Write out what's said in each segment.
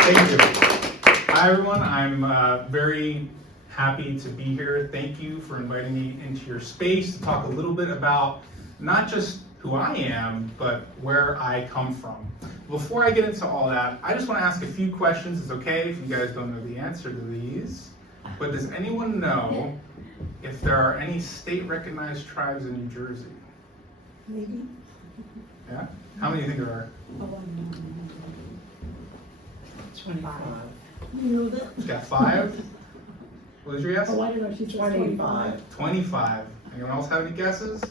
Thank you. Hi, everyone. I'm very happy to be here. Thank you for inviting me into your space to talk a little bit about not just who I am, but where I come from. Before I get into all that, I just want to ask a few questions. It's okay if you guys don't know the answer to these, but does anyone know if there are any state-recognized tribes in New Jersey? Maybe. Yeah? How many do you think there are? 25. You know that? You got 5? What was your guess? Oh, I don't know, she said 25. 25. Anyone else have any guesses?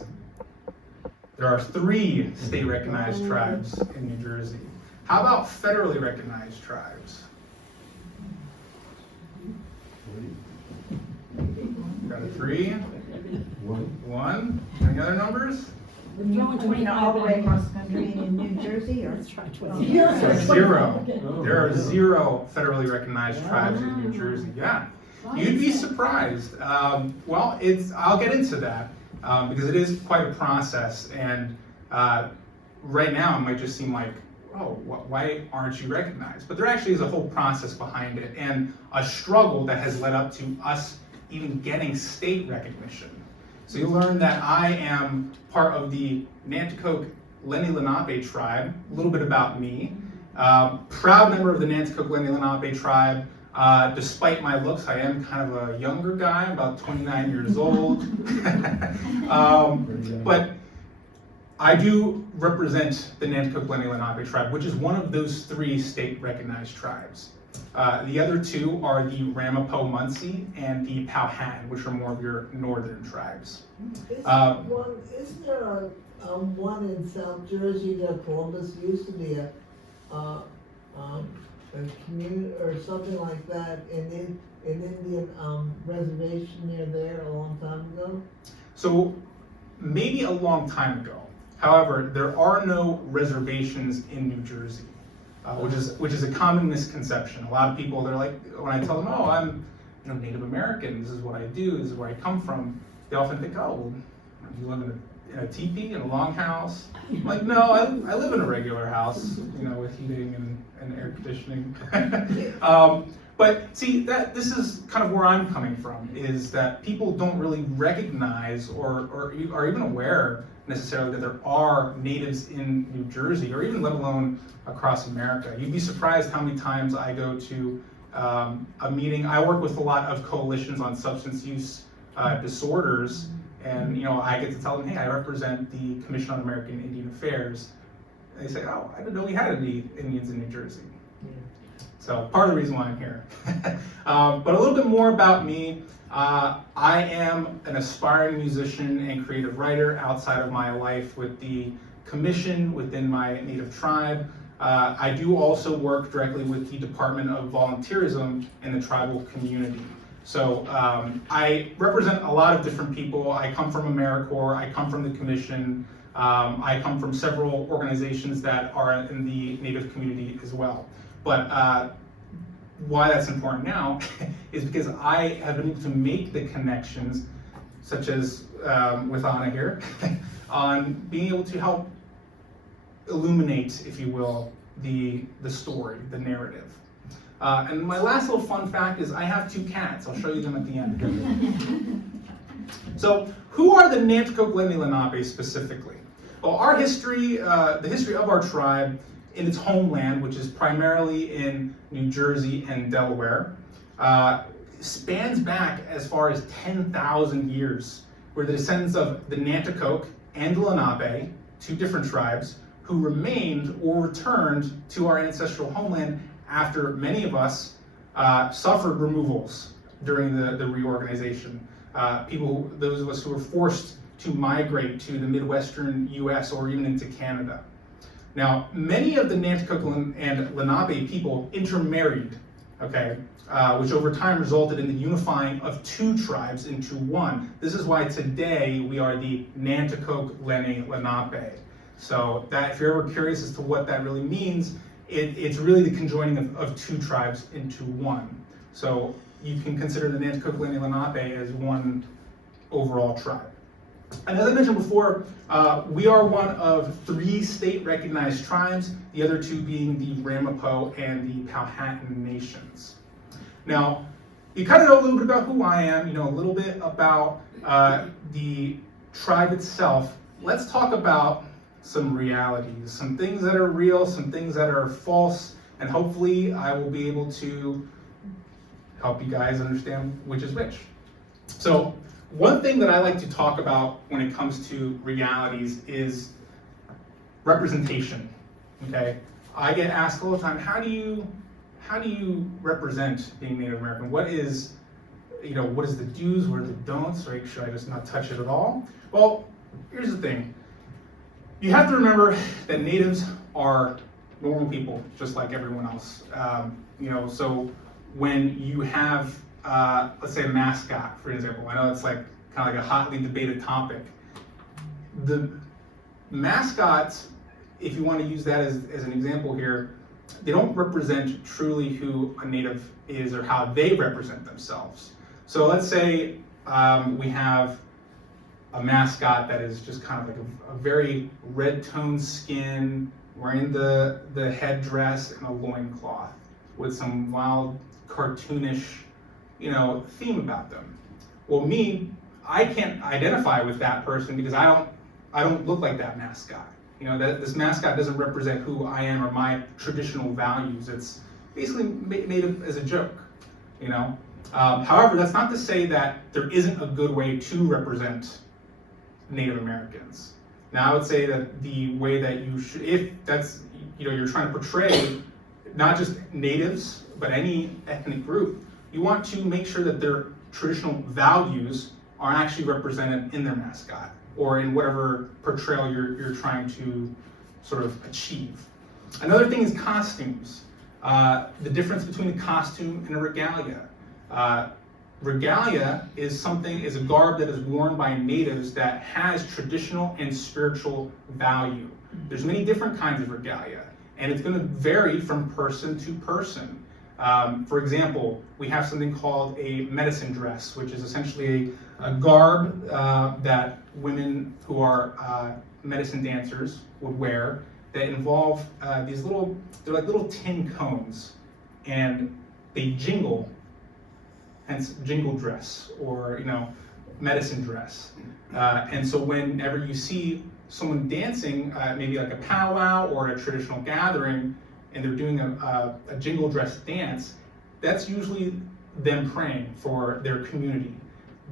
There are 3 state-recognized tribes in New Jersey. How about federally recognized tribes? Got a 3? 1? Any other numbers? All the way across the country in New Jersey, or? Yes. 0. There are 0 federally recognized tribes in New Jersey. Yeah. You'd be surprised. Well, I'll get into that because it is quite a process, and right now it might just seem like, oh, why aren't you recognized? But there actually is a whole process behind it, and a struggle that has led up to us even getting state recognition. So you learn that I am part of the Nanticoke Lenni Lenape tribe. A little bit about me. Proud member of the Nanticoke Lenni Lenape tribe. Despite my looks, I am kind of a younger guy, about 29 years old. But I do represent the Nanticoke Lenni Lenape tribe, which is one of those 3 state-recognized tribes. The other 2 are the Ramapo-Munsee and the Powhatan, which are more of your northern tribes. Isn't there a one in South Jersey that Columbus used to be a community or something like that, an Indian reservation near there a long time ago? So maybe a long time ago. However, there are no reservations in New Jersey, which is a common misconception. A lot of people, they're like, when I tell them, oh, I'm Native American, this is what I do, this is where I come from, they often think, oh, well, you live in a teepee, in a longhouse? I'm like, no, I live in a regular house, with heating and air conditioning. But see, this is kind of where I'm coming from, is that people don't really recognize or are even aware necessarily that there are natives in New Jersey, or even let alone across America. You'd be surprised how many times I go to a meeting. I work with a lot of coalitions on substance use disorders, and I get to tell them, hey, I represent the Commission on American Indian Affairs. And they say, oh, I didn't know we had any Indians in New Jersey. So part of the reason why I'm here. But a little bit more about me. I am an aspiring musician and creative writer outside of my life with the commission within my native tribe. I do also work directly with the Department of Volunteerism in the tribal community. So I represent a lot of different people. I come from AmeriCorps, I come from the commission, I come from several organizations that are in the Native community as well. But why that's important now is because I have been able to make the connections, such as with Anna here, on being able to help illuminate, if you will, the story, the narrative. And my last little fun fact is I have 2 cats. I'll show you them at the end. So who are the Nanticoke Lenni Lenape specifically? Well, our history, the history of our tribe in its homeland, which is primarily in New Jersey and Delaware, spans back as far as 10,000 years. We're the descendants of the Nanticoke and the Lenape, 2 different tribes, who remained or returned to our ancestral homeland after many of us suffered removals during the reorganization. Those of us who were forced to migrate to the Midwestern US or even into Canada. Now, many of the Nanticoke and Lenape people intermarried, okay, which over time resulted in the unifying of 2 tribes into 1. This is why today we are the Nanticoke Lenni Lenape. So that, if you're ever curious as to what that really means, it's really the conjoining of 2 tribes into 1. So you can consider the Nanticoke Lenni Lenape as 1 overall tribe. And as I mentioned before, we are one of 3 state-recognized tribes, the other 2 being the Ramapo and the Powhatan nations. Now, you kind of know a little bit about who I am, you know a little bit about the tribe itself. Let's talk about some realities, some things that are real, some things that are false, and hopefully I will be able to help you guys understand which is which. So, one thing that I like to talk about when it comes to realities is representation. Okay, I get asked all the time, how do you represent being Native American? What is the do's, what are the don'ts, right? Should I just not touch it at all? Well, here's the thing. You have to remember that natives are normal people, just like everyone else. So when you have let's say a mascot, for example. I know it's like kind of like a hotly debated topic. The mascots, if you want to use that as an example here, they don't represent truly who a native is or how they represent themselves. So let's say we have a mascot that is just kind of like a very red-toned skin, wearing the headdress and a loincloth with some wild cartoonish theme about them. Well, I can't identify with that person because I don't look like that mascot. That this mascot doesn't represent who I am or my traditional values. It's basically made as a joke. However, that's not to say that there isn't a good way to represent Native Americans. Now, I would say that the way that you should, if that's you're trying to portray not just natives but any ethnic group, you want to make sure that their traditional values are actually represented in their mascot or in whatever portrayal you're trying to sort of achieve. Another thing is costumes. The difference between a costume and a regalia. Regalia is a garb that is worn by natives that has traditional and spiritual value. There's many different kinds of regalia, and it's going to vary from person to person. For example, we have something called a medicine dress, which is essentially a garb that women who are medicine dancers would wear that involve they're like little tin cones, and they jingle, hence jingle dress or medicine dress. And so whenever you see someone dancing, maybe like a powwow or a traditional gathering, and they're doing a jingle dress dance, that's usually them praying for their community.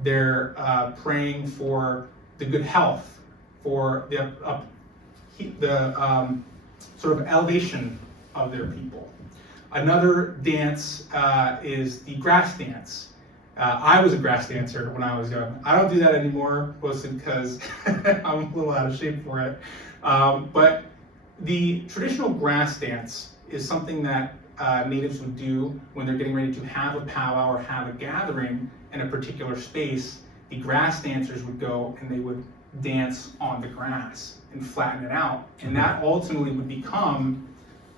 They're praying for the good health, for the sort of elevation of their people. Another dance is the grass dance. I was a grass dancer when I was young. I don't do that anymore, mostly because I'm a little out of shape for it. But the traditional grass dance is something that natives would do when they're getting ready to have a powwow or have a gathering in a particular space. The grass dancers would go and they would dance on the grass and flatten it out. And that ultimately would become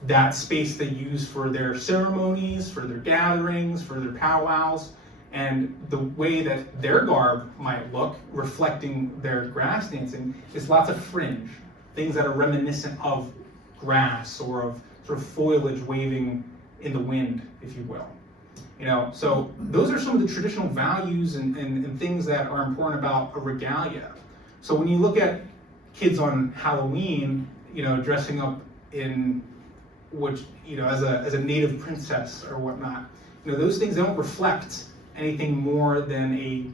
that space they use for their ceremonies, for their gatherings, for their powwows. And the way that their garb might look, reflecting their grass dancing, is lots of fringe, things that are reminiscent of grass or of sort of foliage waving in the wind, if you will. So those are some of the traditional values and things that are important about a regalia. So when you look at kids on Halloween, dressing up in as a native princess or whatnot, those things don't reflect anything more than a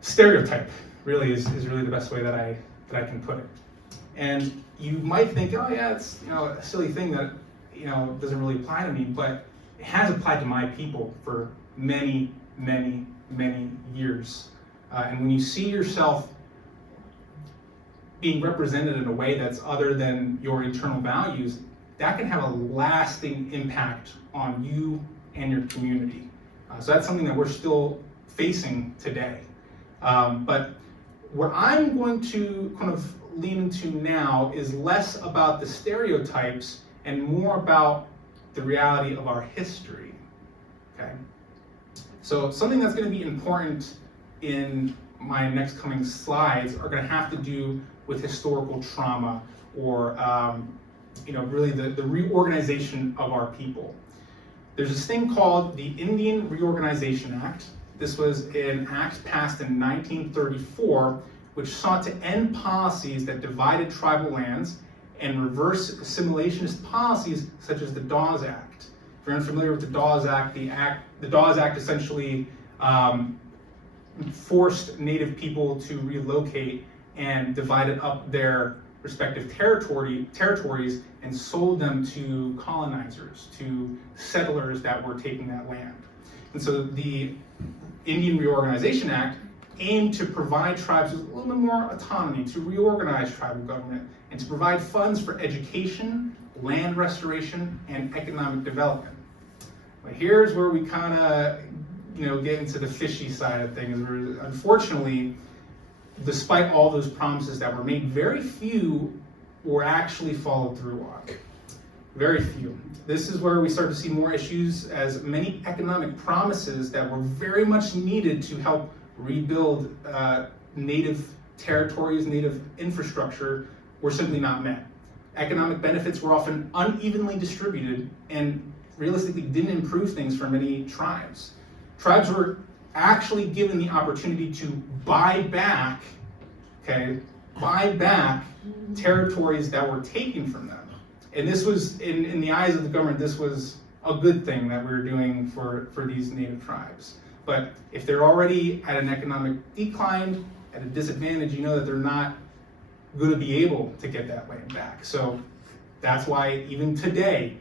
stereotype. Really is really the best way that I can put it. And you might think, oh yeah, it's a silly thing that doesn't really apply to me, but it has applied to my people for many, many, many years. And when you see yourself being represented in a way that's other than your internal values, that can have a lasting impact on you and your community. So that's something that we're still facing today. But what I'm going to kind of lean into now is less about the stereotypes and more about the reality of our history. Okay? So something that's going to be important in my next coming slides are going to have to do with historical trauma, or really the reorganization of our people. There's this thing called the Indian Reorganization Act. This was an act passed in 1934, which sought to end policies that divided tribal lands and reverse assimilationist policies such as the Dawes Act. If you're unfamiliar with the Dawes Act, the Dawes Act essentially forced Native people to relocate and divided up their respective territories and sold them to colonizers, to settlers that were taking that land. And so the Indian Reorganization Act aimed to provide tribes with a little bit more autonomy, to reorganize tribal government, and to provide funds for education, land restoration, and economic development. But here's where we kind of get into the fishy side of things. Where, unfortunately, despite all those promises that were made, very few were actually followed through on. Very few. This is where we start to see more issues, as many economic promises that were very much needed to help rebuild Native territories, Native infrastructure, were simply not met. Economic benefits were often unevenly distributed and realistically didn't improve things for many tribes. Tribes were actually given the opportunity to buy back territories that were taken from them. And this was, in the eyes of the government, this was a good thing that we were doing for these Native tribes. But if they're already at an economic decline, at a disadvantage, you know that they're not going to be able to get that land back. So that's why even today,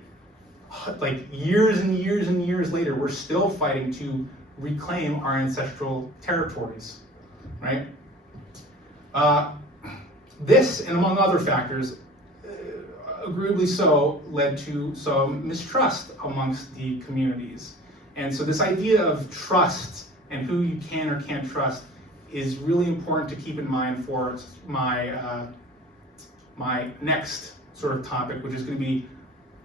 like years and years and years later, we're still fighting to reclaim our ancestral territories, right? This, and among other factors, agreeably so, led to some mistrust amongst the communities. And so this idea of trust and who you can or can't trust is really important to keep in mind for my next sort of topic, which is going to be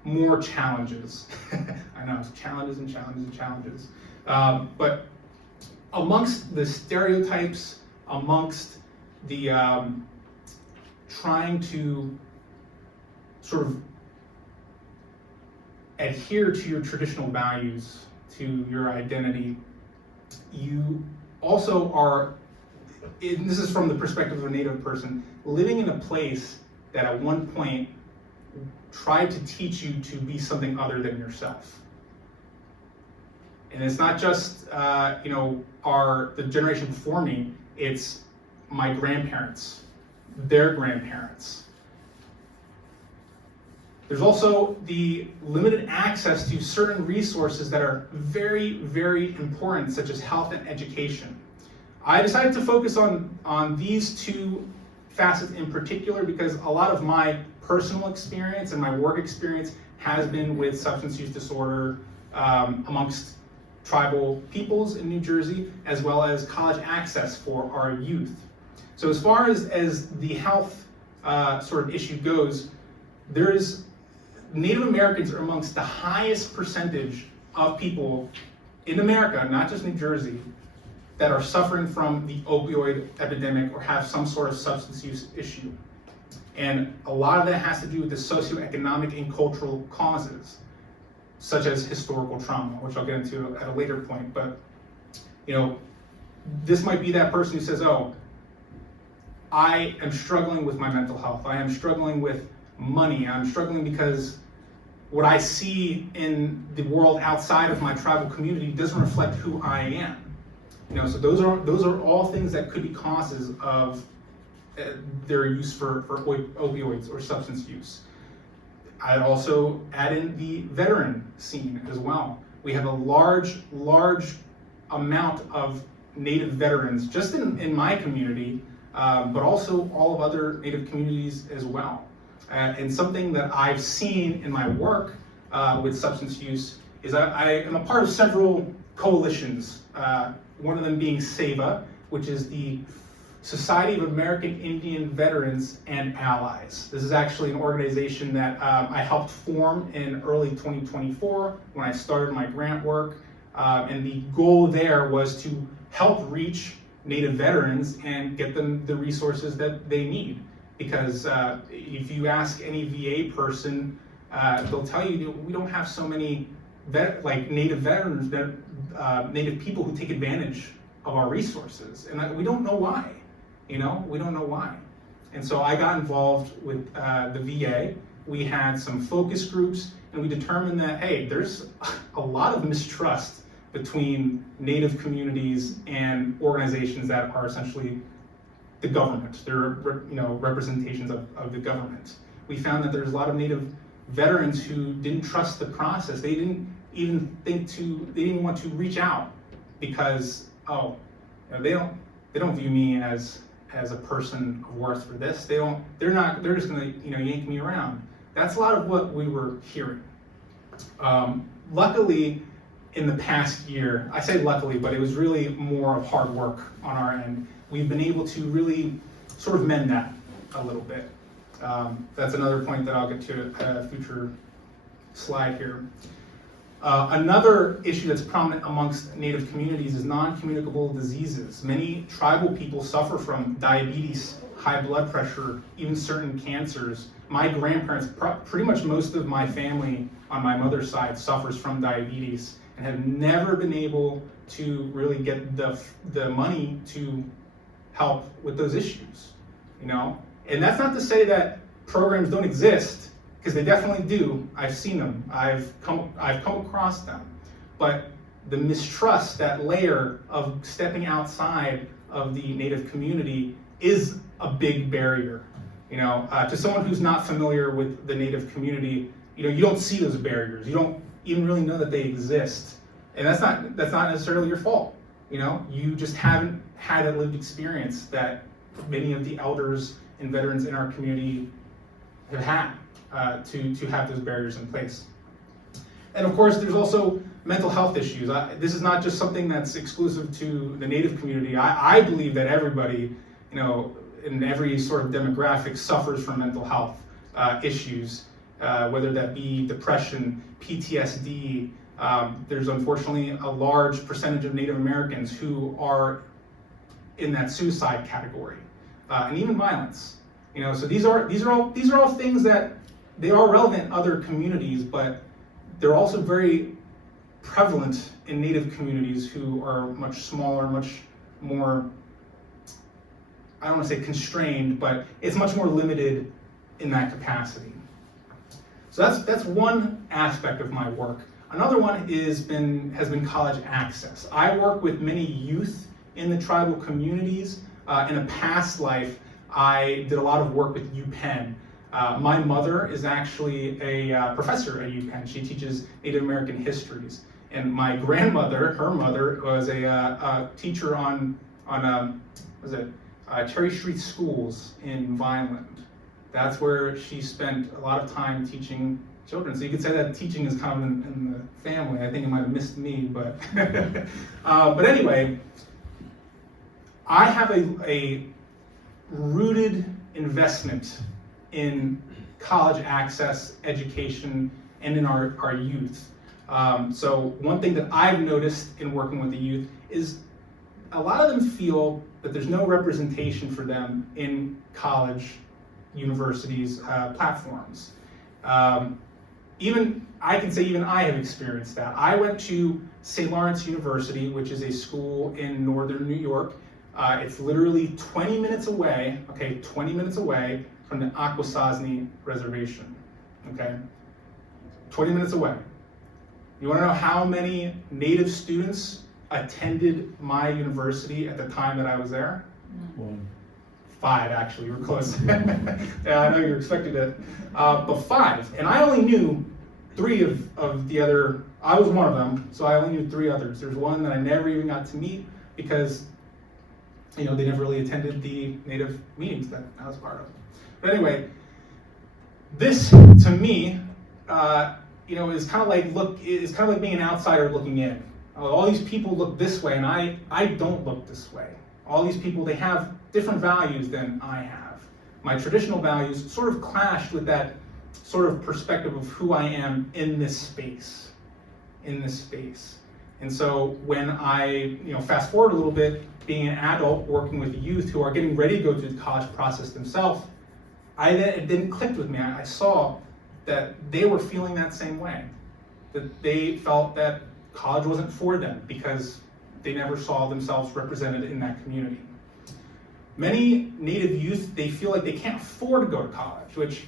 more challenges. I know, it's challenges and challenges and challenges. But amongst the stereotypes, amongst the trying to sort of adhere to your traditional values, to your identity, you also are, and this is from the perspective of a Native person, living in a place that at one point tried to teach you to be something other than yourself. And it's not just the generation before me, it's my grandparents, their grandparents. There's also the limited access to certain resources that are very, very important, such as health and education. I decided to focus on these two facets in particular because a lot of my personal experience and my work experience has been with substance use disorder amongst tribal peoples in New Jersey, as well as college access for our youth. So as far as the health sort of issue goes, Native Americans are amongst the highest percentage of people in America, not just New Jersey, that are suffering from the opioid epidemic or have some sort of substance use issue. And a lot of that has to do with the socioeconomic and cultural causes, such as historical trauma, which I'll get into at a later point. But, this might be that person who says, oh, I am struggling with my mental health. I am struggling with money. I'm struggling because what I see in the world outside of my tribal community doesn't reflect who I am. So those are all things that could be causes of their use for opioids or substance use. I'd also add in the veteran scene as well. We have a large amount of Native veterans just in my community, but also all of other Native communities as well. And something that I've seen in my work with substance use is I am a part of several coalitions, one of them being SAVA, which is the Society of American Indian Veterans and Allies. This is actually an organization that I helped form in early 2024 when I started my grant work. And the goal there was to help reach Native veterans and get them the resources that they need. Because if you ask any VA person, they'll tell you we don't have so many Native veterans, Native people who take advantage of our resources, and we don't know why. We don't know why. And so I got involved with the VA. We had some focus groups, and we determined that, hey, there's a lot of mistrust between Native communities and organizations that are essentially the government. They're representations of the government. We found that there's a lot of Native veterans who didn't trust the process. They didn't even they didn't want to reach out because they don't view me as a person of worth for this. They're just gonna yank me around. That's a lot of what we were hearing. Luckily, in the past year, I say luckily, but it was really more of hard work on our end. We've been able to really sort of mend that a little bit. That's another point that I'll get to at a future slide here. Another issue that's prominent amongst Native communities is non-communicable diseases. Many tribal people suffer from diabetes, high blood pressure, even certain cancers. My grandparents, pretty much most of my family on my mother's side suffers from diabetes and have never been able to really get the money to help with those issues, And that's not to say that programs don't exist, because they definitely do. I've seen them. I've come across them. But the mistrust, that layer of stepping outside of the Native community, is a big barrier. To someone who's not familiar with the Native community, you don't see those barriers. You don't even really know that they exist, and that's not necessarily your fault. You just haven't had a lived experience that many of the elders and veterans in our community have had to have those barriers in place. And of course, there's also mental health issues. This is not just something that's exclusive to the Native community. I believe that everybody, in every sort of demographic suffers from mental health issues, whether that be depression, PTSD. There's unfortunately a large percentage of Native Americans who are in that suicide category, and even violence. So these are all things that they are relevant in other communities, but they're also very prevalent in Native communities who are much smaller, much more, I don't want to say constrained, but it's much more limited in that capacity. So that's one aspect of my work. Another one has been college access. I work with many youth in the tribal communities. In a past life, I did a lot of work with UPenn. My mother is actually a professor at UPenn. She teaches Native American histories. And my grandmother, her mother, was a teacher on Cherry Street Schools in Vineland. That's where she spent a lot of time teaching children. So you could say that teaching is kind of in the family. I think it might have missed me, but but anyway, I have a rooted investment in college access, education, and in our youth. So one thing that I've noticed in working with the youth is a lot of them feel that there's no representation for them in college, universities, platforms. Even I have experienced that. I went to St. Lawrence University, which is a school in northern New York. It's literally 20 minutes away, 20 minutes away from the Akwesasne Reservation, 20 minutes away. You wanna know how many Native students attended my university at the time that I was there? 1. 5, actually, you were close. Yeah, I know you're expecting it, but 5. And I only knew 3 of the other, I was one of them, so I only knew 3 others. There's one that I never even got to meet because, they never really attended the Native meetings that I was part of. But anyway, this, to me, is kind of like being an outsider looking in. All these people look this way, and I don't look this way. All these people, they have different values than I have. My traditional values sort of clashed with that sort of perspective of who I am in this space. And so when I, fast forward a little bit, being an adult working with youth who are getting ready to go through the college process themselves, it then clicked with me. I saw that they were feeling that same way, that they felt that college wasn't for them because they never saw themselves represented in that community. Many Native youth, they feel like they can't afford to go to college, which,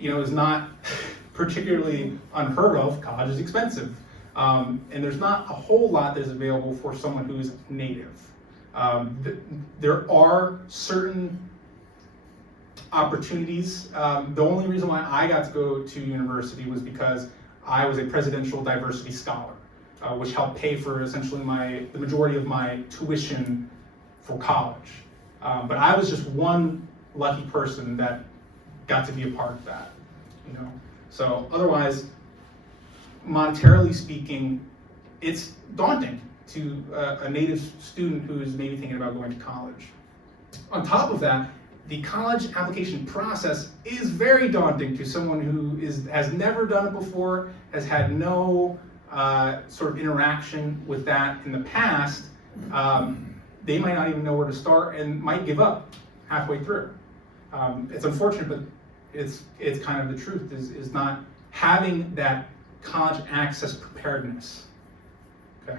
is not particularly unheard of. College is expensive. And there's not a whole lot that is available for someone who is Native. There are certain opportunities. The only reason why I got to go to university was because I was a presidential diversity scholar, which helped pay for essentially the majority of my tuition for college. But I was just one lucky person that got to be a part of that, So otherwise, monetarily speaking, it's daunting to a Native student who is maybe thinking about going to college. On top of that, the college application process is very daunting to someone who has never done it before, has had no sort of interaction with that in the past. They might not even know where to start and might give up halfway through. It's unfortunate, but it's kind of the truth, is not having that college access preparedness. Okay.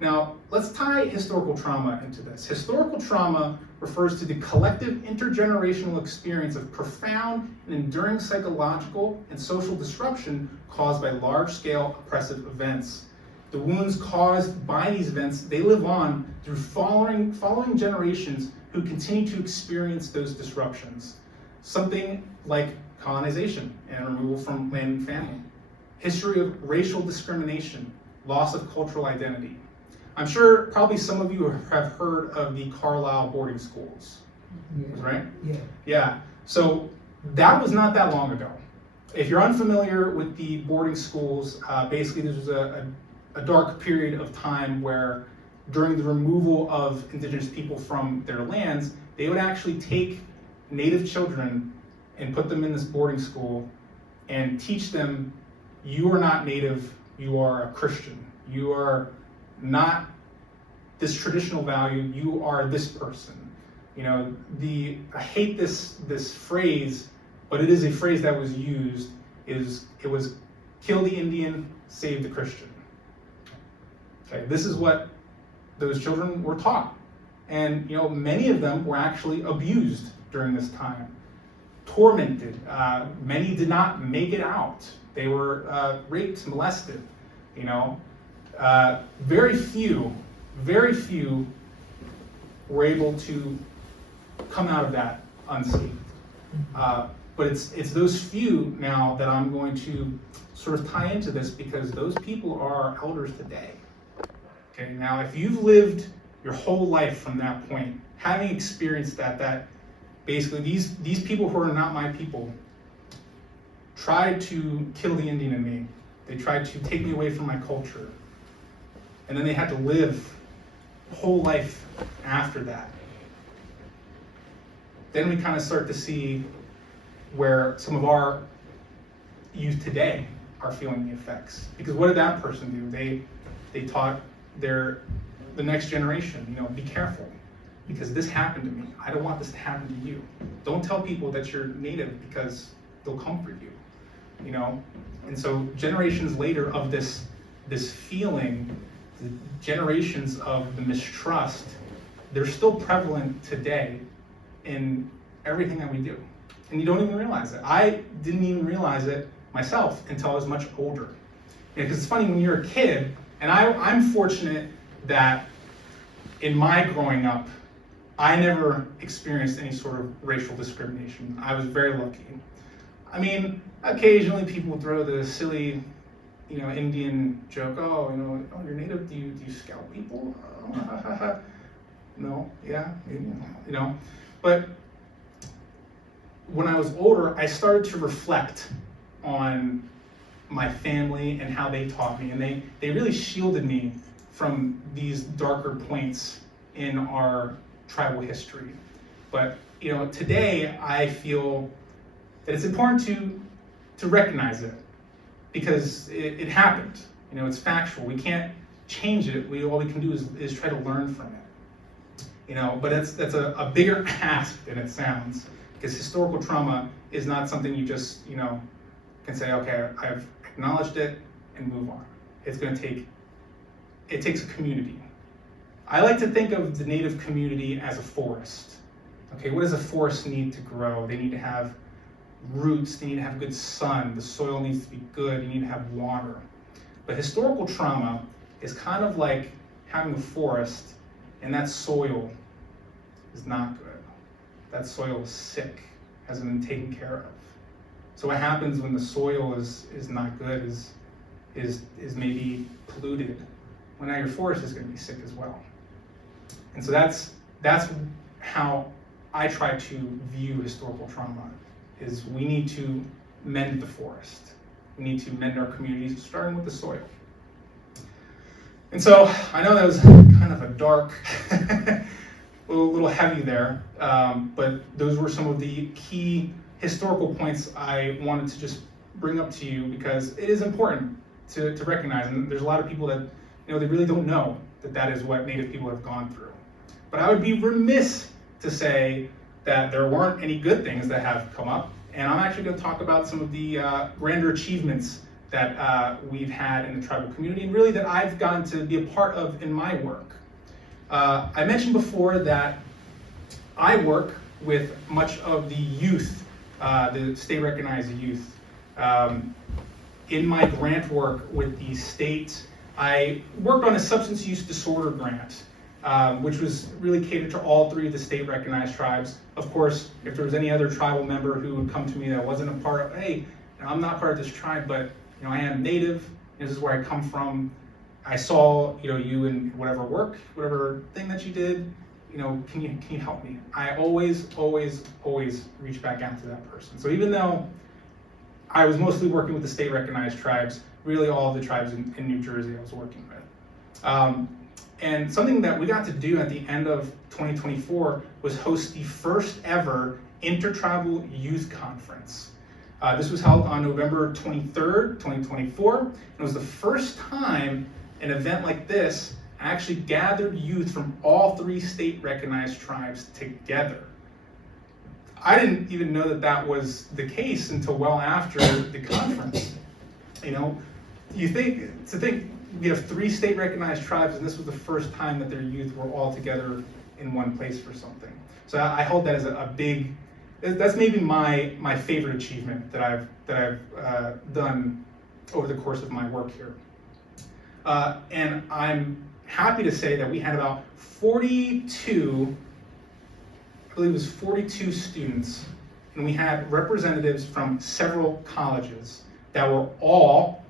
Now, let's tie historical trauma into this. Historical trauma refers to the collective intergenerational experience of profound and enduring psychological and social disruption caused by large-scale oppressive events. The wounds caused by these events, they live on through following generations who continue to experience those disruptions. Something like colonization and removal from land and family, history of racial discrimination, loss of cultural identity. I'm sure probably some of you have heard of the Carlisle boarding schools, right? Yeah. Yeah, so that was not that long ago. If you're unfamiliar with the boarding schools, basically this was a dark period of time where during the removal of indigenous people from their lands, they would actually take Native children and put them in this boarding school and teach them, you are not Native, you are a Christian. You are not this traditional value, you are this person. I hate this phrase, but it is a phrase that was used, it was kill the Indian, save the Christian. Okay, this is what those children were taught. And many of them were actually abused during this time, tormented. Many did not make it out. They were raped, molested. Very few were able to come out of that unscathed. But it's those few now that I'm going to sort of tie into this, because those people are elders today. Okay, now if you've lived your whole life from that point, having experienced that basically these people who are not my people tried to kill the Indian in me. They tried to take me away from my culture. And then they had to live a whole life after that. Then we kind of start to see where some of our youth today are feeling the effects. Because what did that person do? They taught the next generation, be careful, because this happened to me. I don't want this to happen to you. Don't tell people that you're Native because they'll comfort you, And so generations later of this feeling, the generations of the mistrust, they're still prevalent today in everything that we do. And you don't even realize it. I didn't even realize it myself until I was much older. Because it's funny, when you're a kid, and I'm fortunate that in my growing up, I never experienced any sort of racial discrimination. I was very lucky. I mean, occasionally people would throw the silly, Indian joke, oh, you're Native, do you scalp people? Oh, no, yeah, But when I was older, I started to reflect on my family and how they taught me, and they really shielded me from these darker points in our tribal history. But today I feel that it's important to recognize it because it happened. You know, it's factual. We can't change it. All we can do is try to learn from it. You know, but that's a bigger ask than it sounds, because historical trauma is not something you just, you know, can say, okay, I've acknowledged it and move on. It takes a community. I like to think of the Native community as a forest. Okay, what does a forest need to grow? They need to have roots, they need to have good sun, the soil needs to be good, you need to have water. But historical trauma is kind of like having a forest, and that soil is not good. That soil is sick, hasn't been taken care of. So what happens when the soil is not good, is maybe polluted? Well, now your forest is going to be sick as well. And so that's how I try to view historical trauma, is we need to mend the forest. We need to mend our communities, starting with the soil. And so I know that was kind of a dark, a little heavy there, but those were some of the key historical points I wanted to just bring up to you, because it is important to recognize, and there's a lot of people that, you know, they really don't know that is what Native people have gone through. But I would be remiss to say that there weren't any good things that have come up, and I'm actually going to talk about some of the grander achievements that we've had in the tribal community, and really that I've gotten to be a part of in my work. I mentioned before that I work with much of the youth, the state recognized youth. In my grant work with the state, I worked on a substance use disorder grant, which was really catered to all three of the state recognized tribes. Of course, if there was any other tribal member who would come to me that wasn't a part of, hey, you know, I'm not part of this tribe, but you know, I am Native, this is where I come from. I saw, you know, you in whatever work, whatever thing that you did, you know, can you help me? I always reach back out to that person. So even though I was mostly working with the state recognized tribes, really all of the tribes in New Jersey I was working with. And something that we got to do at the end of 2024 was host the first ever Intertribal Youth Conference. This was held on November 23rd, 2024. And it was the first time an event like this actually gathered youth from all three state recognized tribes together. I didn't even know that was the case until well after the conference. You know, you think we have three state recognized tribes, and this was the first time that their youth were all together in one place for something. So I hold that as a big, that's maybe my favorite achievement that I've done over the course of my work here. And I'm happy to say that we had about 42, I believe it was 42 students, and we had representatives from several colleges that were all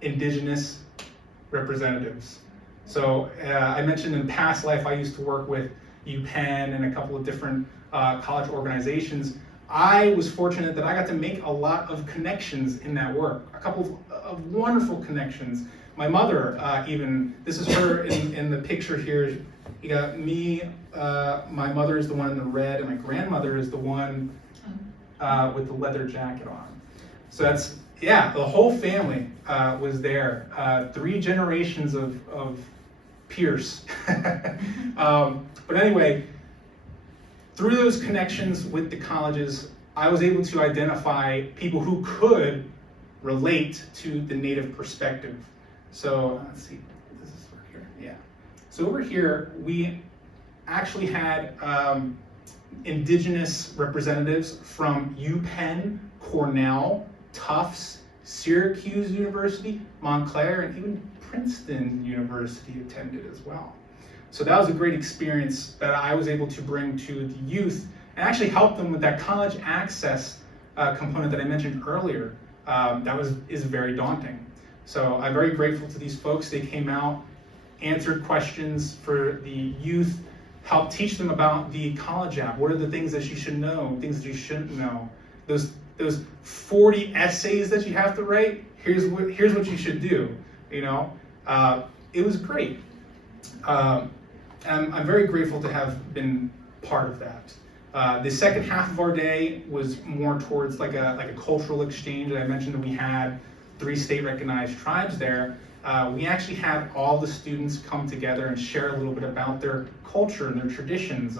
Indigenous representatives. So I mentioned in past life I used to work with UPenn and a couple of different college organizations. I was fortunate that I got to make a lot of connections in that work, a couple of wonderful connections. My mother, even, this is her in the picture here. You got me, my mother is the one in the red, and my grandmother is the one with the leather jacket on. So that's, yeah, the whole family was there. 3 generations of Pierce. But anyway, through those connections with the colleges, I was able to identify people who could relate to the Native perspective. So let's see, this is over here, yeah. So over here, we actually had Indigenous representatives from UPenn, Cornell, Tufts, Syracuse University, Montclair, and even Princeton University attended as well. So that was a great experience that I was able to bring to the youth and actually help them with that college access component that I mentioned earlier. That is very daunting. So I'm very grateful to these folks. They came out, answered questions for the youth, helped teach them about the college app. What are the things that you should know, things that you shouldn't know? Those 40 essays that you have to write, here's what you should do, you know? It was great. And I'm very grateful to have been part of that. The second half of our day was more towards like a cultural exchange. I mentioned that we had 3 state-recognized tribes there, we actually had all the students come together and share a little bit about their culture and their traditions.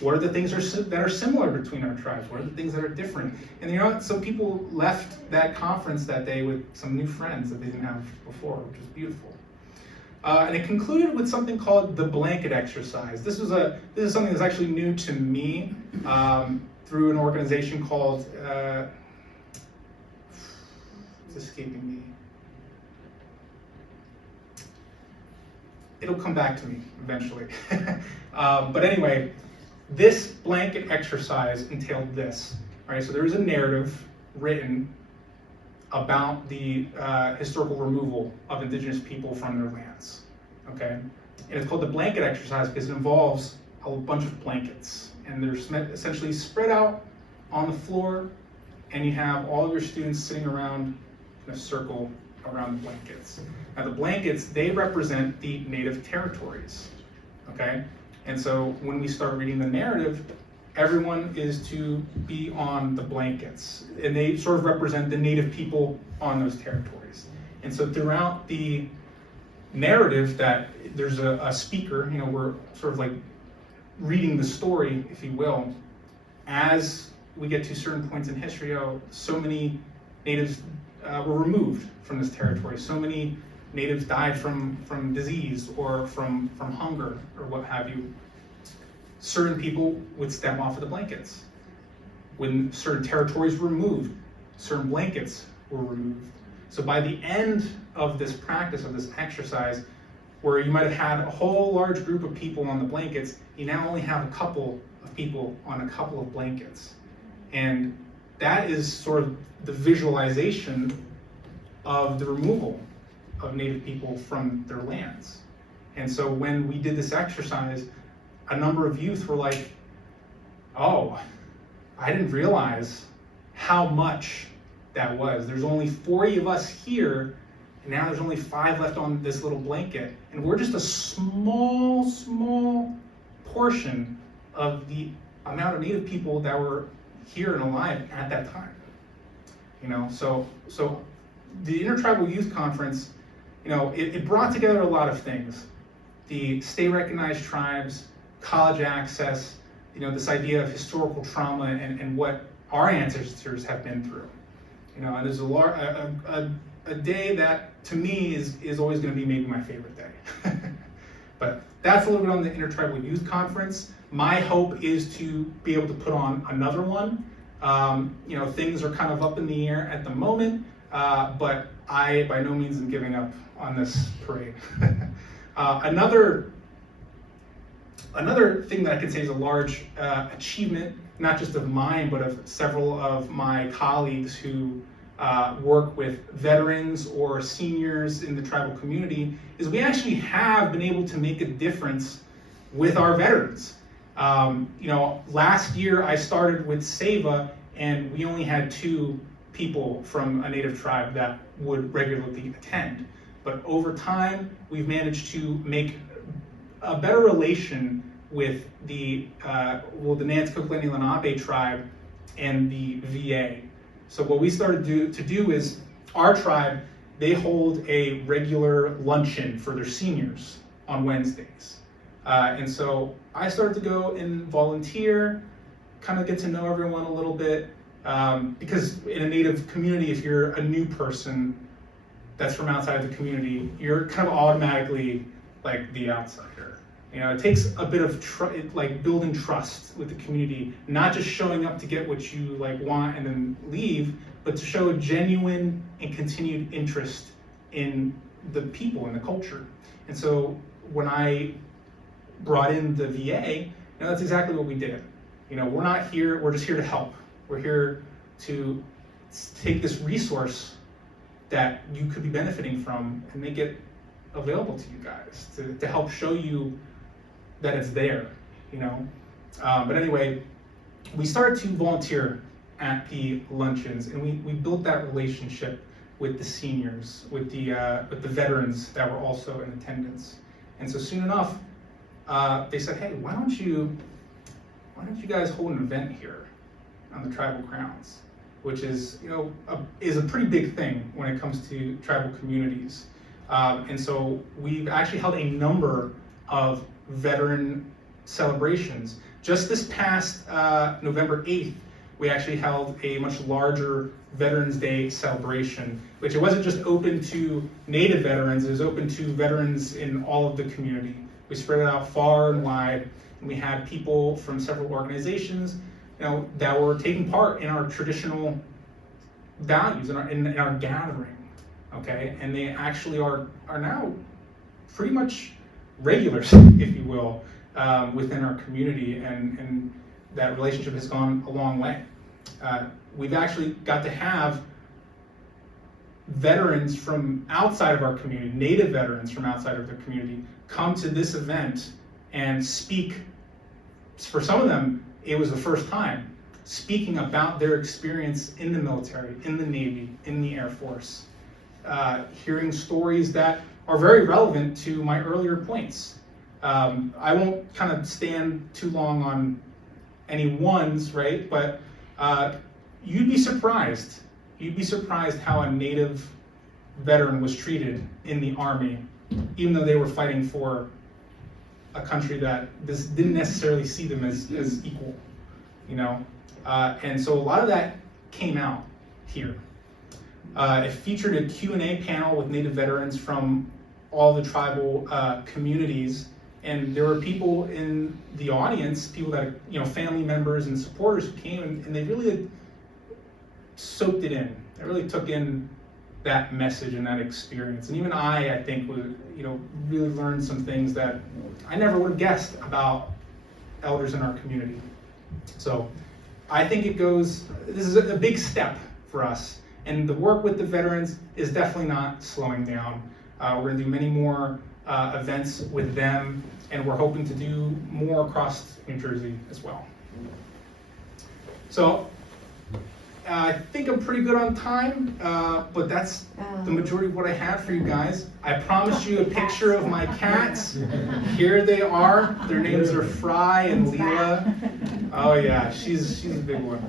What are the things that are similar between our tribes? What are the things that are different? And you know what? Some people left that conference that day with some new friends that they didn't have before, which was beautiful. And it concluded with something called the blanket exercise. This is something that's actually new to me through an organization called, it's escaping me. It'll come back to me eventually. But anyway, this blanket exercise entailed this. All right, so there is a narrative written about the historical removal of indigenous people from their lands. Okay, and it's called the blanket exercise because it involves a bunch of blankets, and they're essentially spread out on the floor, and you have all of your students sitting around in a circle around the blankets. Now the blankets, they represent the native territories, okay? And so when we start reading the narrative, everyone is to be on the blankets, and they sort of represent the native people on those territories. And so throughout the narrative that there's a speaker, you know, we're sort of like reading the story, if you will, as we get to certain points in history, so many natives were removed from this territory. So many natives died from disease or from hunger or what have you. Certain people would step off of the blankets. When certain territories were removed, certain blankets were removed. So by the end of this practice, of this exercise, where you might have had a whole large group of people on the blankets, you now only have a couple of people on a couple of blankets. And that is sort of the visualization of the removal of Native people from their lands. And so when we did this exercise, a number of youth were like, oh, I didn't realize how much that was. There's only 40 of us here, and now there's only 5 left on this little blanket. And we're just a small portion of the amount of Native people that were here and alive at that time. You know, so the Intertribal Youth Conference, you know, it brought together a lot of things. The state-recognized tribes, college access, you know, this idea of historical trauma and what our ancestors have been through. You know, and there's a day that to me is always going to be maybe my favorite day. But that's a little bit on the Intertribal Youth Conference. My hope is to be able to put on another one. You know, things are kind of up in the air at the moment, but I by no means am giving up on this parade. Another thing that I can say is a large achievement, not just of mine, but of several of my colleagues who work with veterans or seniors in the tribal community, is we actually have been able to make a difference with our veterans. You know, last year I started with SEVA, and we only had 2 people from a Native tribe that would regularly attend. But over time, we've managed to make a better relation with the Nanticoke Lenni Lenape tribe and the VA. So what we started to do is, our tribe, they hold a regular luncheon for their seniors on Wednesdays. And so I started to go and volunteer, kind of get to know everyone a little bit, because in a Native community, if you're a new person that's from outside of the community, you're kind of automatically like the outsider. You know, it takes a bit of like building trust with the community, not just showing up to get what you like want and then leave, but to show a genuine and continued interest in the people and the culture. And so when I brought in the VA, you know, that's exactly what we did. You know, we're not here, we're just here to help. We're here to take this resource that you could be benefiting from and make it available to you guys, to help show you that it's there, you know. But anyway, we started to volunteer at the luncheons, and we built that relationship with the seniors, with the veterans that were also in attendance. And so soon enough, they said, hey, why don't you guys hold an event here on the tribal grounds which is, is a pretty big thing when it comes to tribal communities. And so we've actually held a number of veteran celebrations. Just this past November 8th, we actually held a much larger Veterans Day celebration, which it wasn't just open to Native veterans, it was open to veterans in all of the community. We spread it out far and wide, and we had people from several organizations, that were taking part in our traditional values, in our gathering, okay? And they actually are now pretty much regulars, if you will, within our community, and that relationship has gone a long way. We've actually got to have veterans from outside of our community, Native veterans from outside of their community, come to this event and speak. For some of them, it was the first time speaking about their experience in the military, in the Navy, in the Air Force, hearing stories that are very relevant to my earlier points. I won't kind of stand too long on any ones, right? But you'd be surprised. You'd be surprised how a Native veteran was treated in the Army, even though they were fighting for a country that this didn't necessarily see them as equal, and so a lot of that came out here. It featured a Q&A panel with Native veterans from all the tribal communities, and there were people in the audience, people that, family members and supporters who came, and they really soaked it in. They really took in that message and that experience. And even I think, really learned some things that I never would have guessed about elders in our community. So I think this is a big step for us. And the work with the veterans is definitely not slowing down. We're going to do many more events with them, and we're hoping to do more across New Jersey as well. So I think I'm pretty good on time, but that's the majority of what I have for you guys. I promised you a picture of my cats. Here they are. Their names are Fry and Leela. Oh yeah, she's a big one.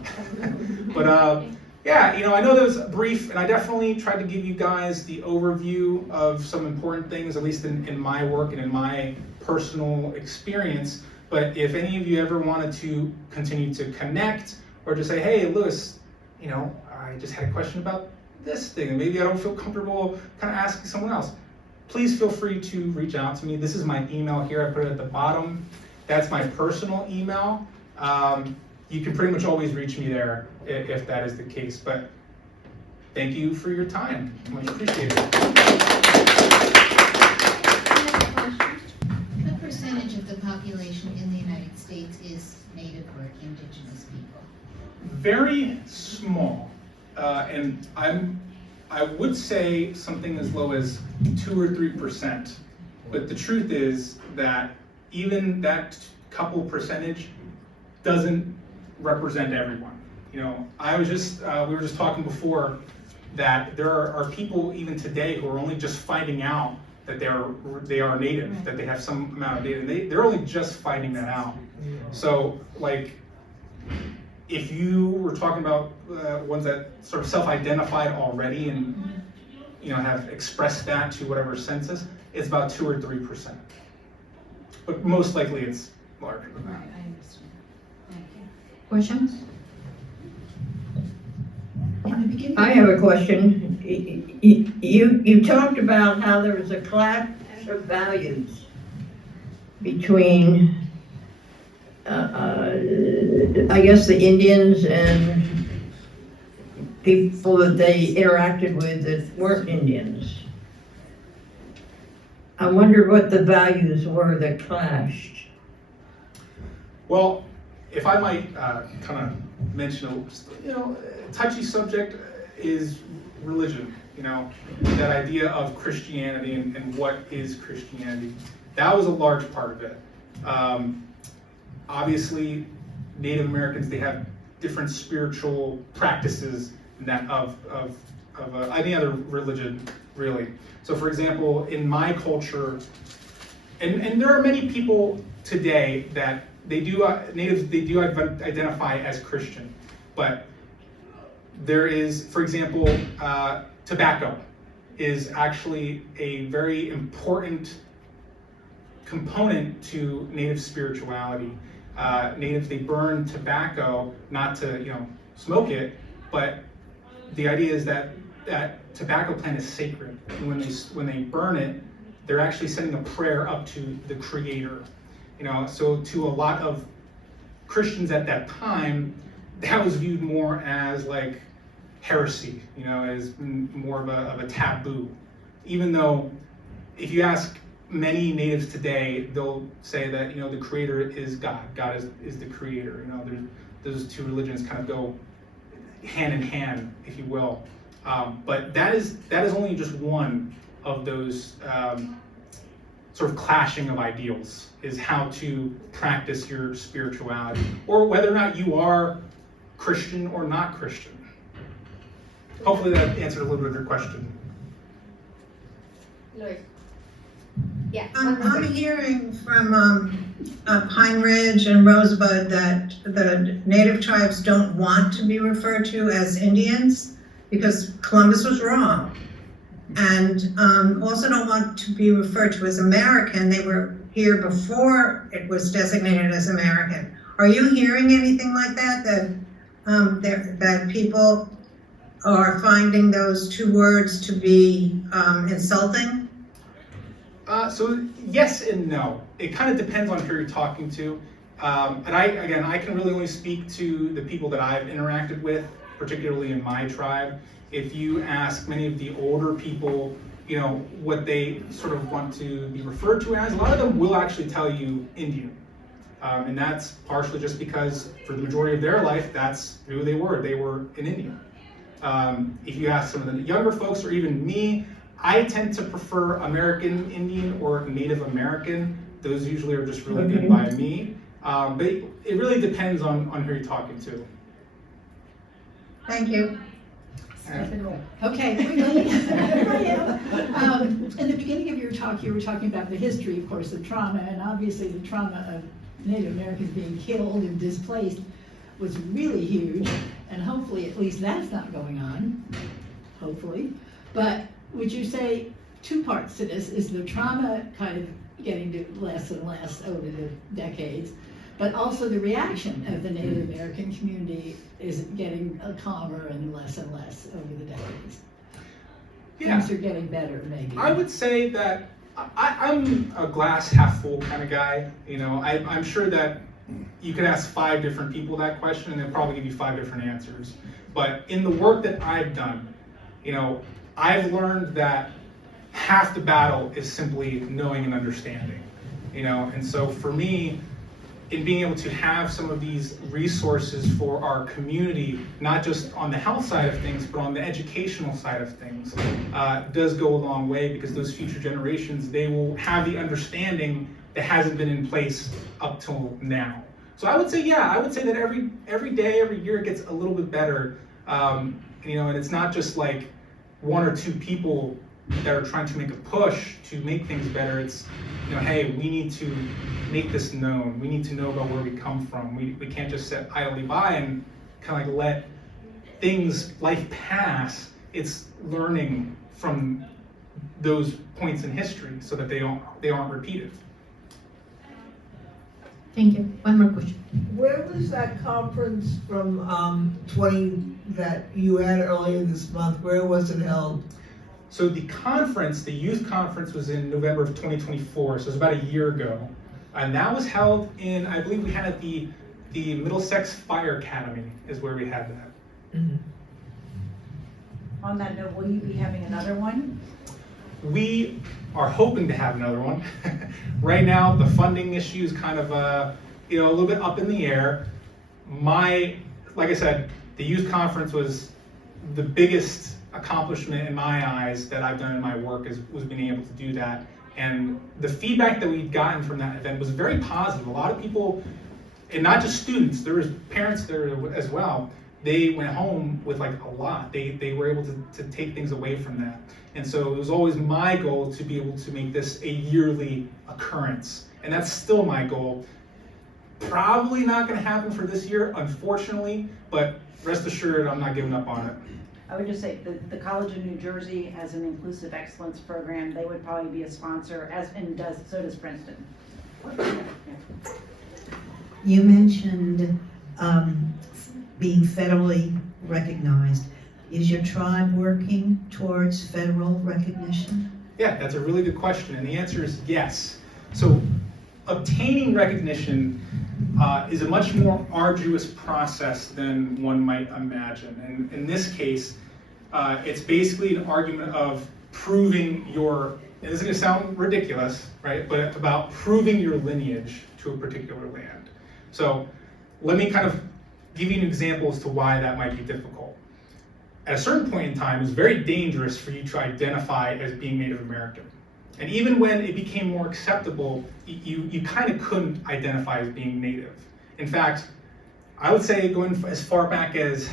But I know that was brief, and I definitely tried to give you guys the overview of some important things, at least in my work and in my personal experience. But if any of you ever wanted to continue to connect, or just say, hey, Lewis, I just had a question about this thing, and maybe I don't feel comfortable kind of asking someone else, please feel free to reach out to me. This is my email here. I put it at the bottom. That's my personal email. You can pretty much always reach me there if that is the case. But thank you for your time. Much appreciated. What percentage of the population in the United States is Native or Indigenous people? Very small, and I would say something as low as 2 or 3%. But the truth is that even that couple percentage doesn't represent everyone. I was just we were just talking before that there are people even today who are only just finding out that they are Native, that they have some amount of Native. They're only just finding that out. So if you were talking about ones that sort of self-identified already and have expressed that to whatever census, it's about 2 or 3%. But most likely it's larger than that. Right, I understand. Thank you. Questions? In the beginning. I have a question. You talked about how there was a clash of values between, I guess, the Indians and people that they interacted with that weren't Indians. I wondered what the values were that clashed. Well, if I might kind of mention, a touchy subject is religion, that idea of Christianity and what is Christianity. That was a large part of it. Obviously, Native Americans, they have different spiritual practices than of any other religion, really. So for example, in my culture, and there are many people today that Natives, they do identify as Christian, but There is, for example, tobacco is actually a very important component to Native spirituality. Natives, they burn tobacco, not to, smoke it, but the idea is that that tobacco plant is sacred. And when they burn it, they're actually sending a prayer up to the Creator. So to a lot of Christians at that time, that was viewed more as like heresy, as more of a taboo. Even though, if you ask many natives today, they'll say that the Creator is God. God is the Creator. Those two religions kind of go hand in hand, if you will. But that is only just one of those sort of clashing of ideals, is how to practice your spirituality, or whether or not you are Christian or not Christian. Hopefully that answered a little bit of your question. Lloyd. Yeah. I'm hearing from Pine Ridge and Rosebud that the native tribes don't want to be referred to as Indians because Columbus was wrong. And also don't want to be referred to as American. They were here before it was designated as American. Are you hearing anything like that, that people are finding those two words to be insulting? So yes and no. It kind of depends on who you're talking to. And I can really only speak to the people that I've interacted with, particularly in my tribe. If you ask many of the older people, what they sort of want to be referred to as, a lot of them will actually tell you Indian. And that's partially just because for the majority of their life, that's who they were. They were an Indian. If you ask some of the younger folks, or even me, I tend to prefer American Indian or Native American. Those usually are just really good by me. But it really depends on who you're talking to. Thank you. Okay, in the beginning of your talk, you were talking about the history, of course, of trauma, and obviously the trauma of Native Americans being killed and displaced was really huge, and hopefully at least that's not going on, hopefully. But would you say two parts to this? Is the trauma kind of getting to less and less over the decades, but also the reaction of the Native American community is getting calmer and less over the decades? Yeah. Things are getting better, maybe. I would say that I'm a glass half full kind of guy. I'm sure that you could ask 5 different people that question and they'll probably give you 5 different answers. But in the work that I've done, I've learned that half the battle is simply knowing and understanding. And so for me, in being able to have some of these resources for our community, not just on the health side of things, but on the educational side of things, does go a long way, because those future generations, they will have the understanding that hasn't been in place up till now. So I would say, that every day, every year, it gets a little bit better. And it's not just like 1 or 2 people that are trying to make a push to make things better. It's, hey, we need to make this known. We need to know about where we come from. We can't just sit idly by and kind of like let life pass. It's learning from those points in history so that they aren't repeated. Thank you. One more question. Where was that conference from 20 that you had earlier this month? Where was it held? So the youth conference, was in November of 2024, so it was about a year ago. And that was held in, I believe we had at the Middlesex Fire Academy is where we had that. Mm-hmm. On that note, will you be having another one? We are hoping to have another one. Right now, the funding issue is kind of a little bit up in the air. Like I said, the youth conference was the biggest accomplishment in my eyes that I've done in my work, was being able to do that. And the feedback that we've gotten from that event was very positive. A lot of people, and not just students, there was parents there as well. They went home with like a lot. They were able to take things away from that. And so it was always my goal to be able to make this a yearly occurrence. And that's still my goal. probably not gonna happen for this year, unfortunately, but rest assured, I'm not giving up on it. I would just say the College of New Jersey has an inclusive excellence program. They would probably be a sponsor, so does Princeton. You mentioned being federally recognized. Is your tribe working towards federal recognition? Yeah, that's a really good question, and the answer is yes. So obtaining recognition is a much more arduous process than one might imagine. And in this case, it's basically an argument of proving and this is gonna sound ridiculous, right? But about proving your lineage to a particular land. So let me kind of give you an example as to why that might be difficult. At a certain point in time, it was very dangerous for you to identify as being Native American. And even when it became more acceptable, you kind of couldn't identify as being Native. In fact, I would say going as far back as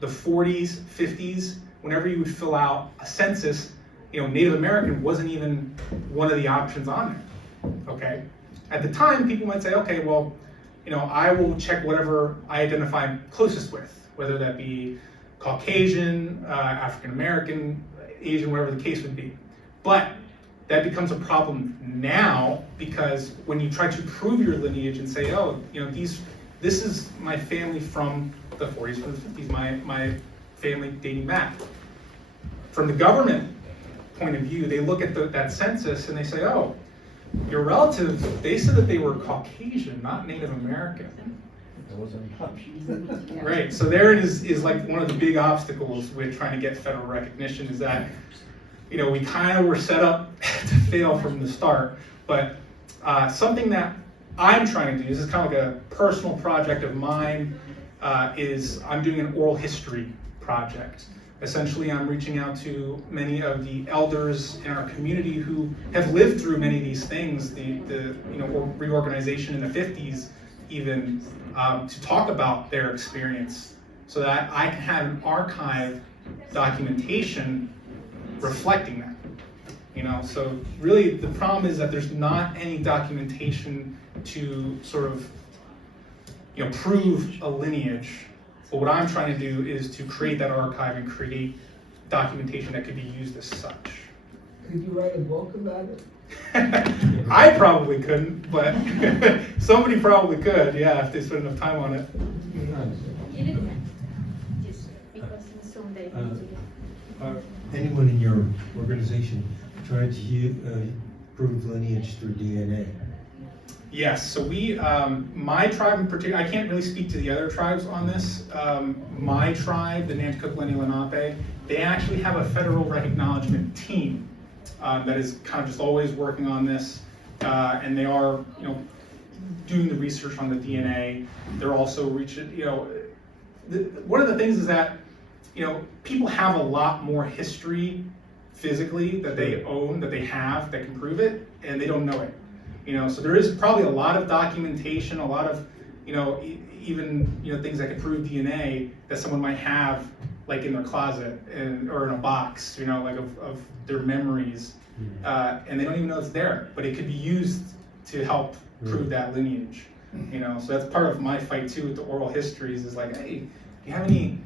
the 40s, 50s, whenever you would fill out a census, Native American wasn't even one of the options on there, okay? At the time, people might say, okay, well, I will check whatever I identify closest with, whether that be Caucasian, African American, Asian, whatever the case would be. But that becomes a problem now because when you try to prove your lineage and say, oh, this is my family from the 40s, from the 50s, my family dating back. From the government point of view, they look at that census and they say, oh, your relatives, they said that they were Caucasian, not Native American. Right, so there is like one of the big obstacles with trying to get federal recognition is that, we kind of were set up to fail from the start, but something that I'm trying to do, this is kind of like a personal project of mine, is I'm doing an oral history project. Essentially, I'm reaching out to many of the elders in our community who have lived through many of these things, the reorganization in the 50s even, to talk about their experience so that I can have an archive documentation reflecting that. So really the problem is that there's not any documentation to sort of, prove a lineage. But what I'm trying to do is to create that archive and create documentation that could be used as such. Could you write a book about it? I probably couldn't, but somebody probably could, yeah, if they spend enough time on it. Anyone in your organization trying to prove lineage through DNA? Yes, so my tribe in particular, I can't really speak to the other tribes on this. My tribe, the Nanticoke Lenni Lenape, they actually have a federal acknowledgement team that is kind of just always working on this, and they are, doing the research on the DNA. They're also reaching, one of the things is that, people have a lot more history physically that they own, that they have, that can prove it, and they don't know it. So there is probably a lot of documentation, a lot of, even, things that could prove DNA that someone might have, like in their closet or in a box, like of their memories, and they don't even know it's there, but it could be used to help prove that lineage. So that's part of my fight too with the oral histories is like, hey, do you have any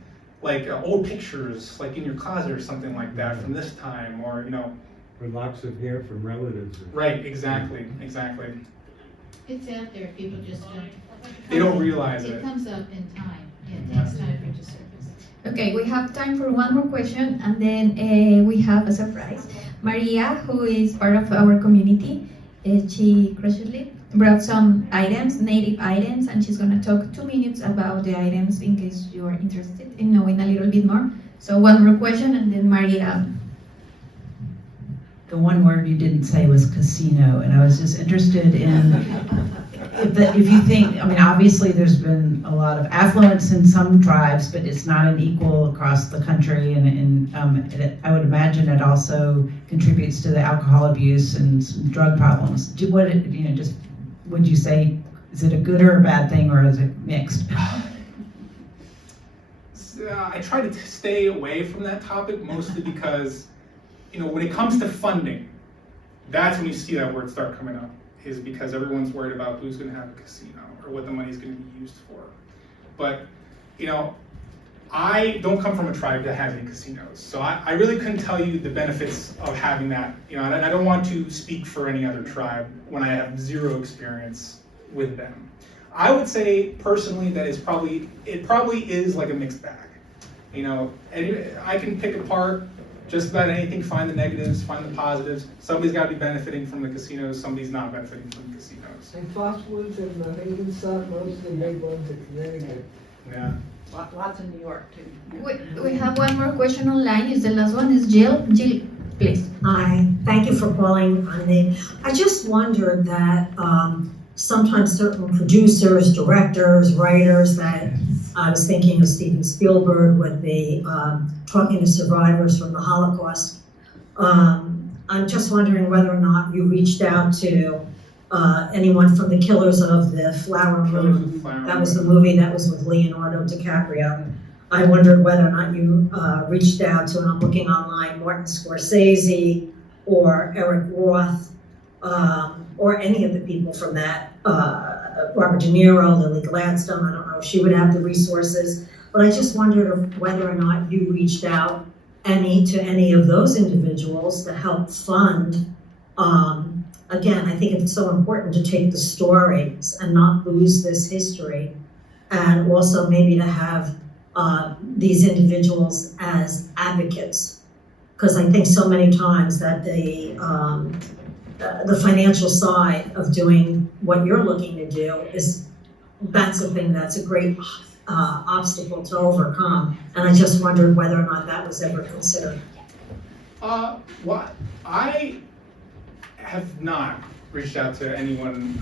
like old pictures like in your closet or something like that from this time, or Or locks of hair from relatives. Right, exactly. It's out there, people just don't. They don't realize it. It comes up in time, it takes time for it to surface. Okay, we have time for one more question, and then we have a surprise. Maria, who is part of our community, she graciously brought some items, native items, and she's going to talk 2 minutes about the items in case you are interested in knowing a little bit more. So one more question, and then Maria. The one word you didn't say was casino, and I was just interested in if you think, obviously there's been a lot of affluence in some tribes, but it's not an equal across the country, and I would imagine it also contributes to the alcohol abuse and some drug problems. Would you say, is it a good or a bad thing, or is it mixed? I try to stay away from that topic mostly because when it comes to funding, that's when you see that word start coming up. is because everyone's worried about who's going to have a casino or what the money's going to be used for. But, you know, I don't come from a tribe that has any casinos, so I really couldn't tell you the benefits of having that, you know, and I don't want to speak for any other tribe when I have zero experience with them. I would say personally that it probably is like a mixed bag. You know, and I can pick apart just about anything, find the negatives, find the positives. Somebody's got to be benefiting from the casinos, somebody's not benefiting from the casinos. And Foxwoods and the Haven Sun, most of the big ones in Connecticut. Yeah. Lots in New York too. We have one more question online. Is the last one is Jill? Jill, please. Hi, thank you for calling on me. I just wondered that sometimes certain producers, directors, writers that I was thinking of Steven Spielberg with the talking to survivors from the Holocaust. I'm just wondering whether or not you reached out to anyone from the Killers of the Flower Moon. That was the movie that was with Leonardo DiCaprio. I wondered whether or not you reached out to, and I'm looking online, Martin Scorsese or Eric Roth, or any of the people from that, Robert De Niro, Lily Gladstone. I don't know if she would have the resources, but I just wondered whether or not you reached out to any of those individuals to help fund. Again, I think it's so important to take the stories and not lose this history, and also maybe to have these individuals as advocates, because I think so many times that the financial side of doing what you're looking to do that's a great obstacle to overcome, and I just wondered whether or not that was ever considered. Well, I have not reached out to anyone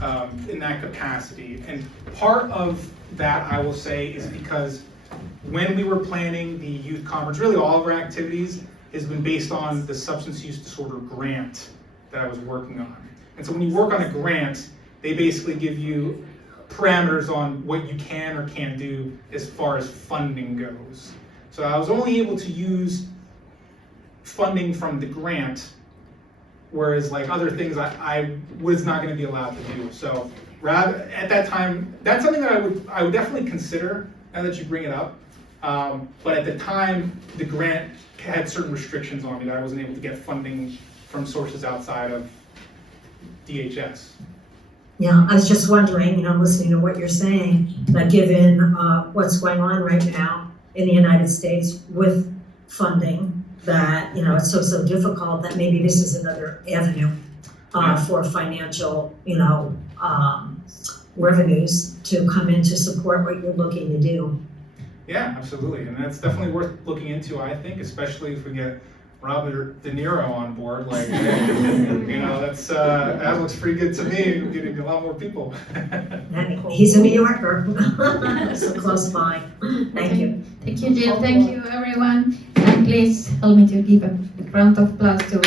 in that capacity, and part of that, I will say, is because when we were planning the youth conference, really all of our activities has been based on the substance use disorder grant that I was working on. And so when you work on a grant, they basically give you parameters on what you can or can't do as far as funding goes. So I was only able to use funding from the grant, whereas like other things I was not going to be allowed to do. So rather at that time, that's something that I would definitely consider now that you bring it up. But at the time, the grant had certain restrictions on me that I wasn't able to get funding from sources outside of DHS. Yeah, I was just wondering, listening to what you're saying, that given what's going on right now in the United States with funding, that, it's so difficult, that maybe this is another avenue for financial, revenues to come in to support what you're looking to do. Yeah, absolutely, and that's definitely worth looking into, I think, especially if we get Robert De Niro on board. Like, that looks pretty good to me. We're getting a lot more people. He's a New Yorker, so close by. Thank you. Thank you, Jill. Thank you, everyone. And please help me to give a round of applause to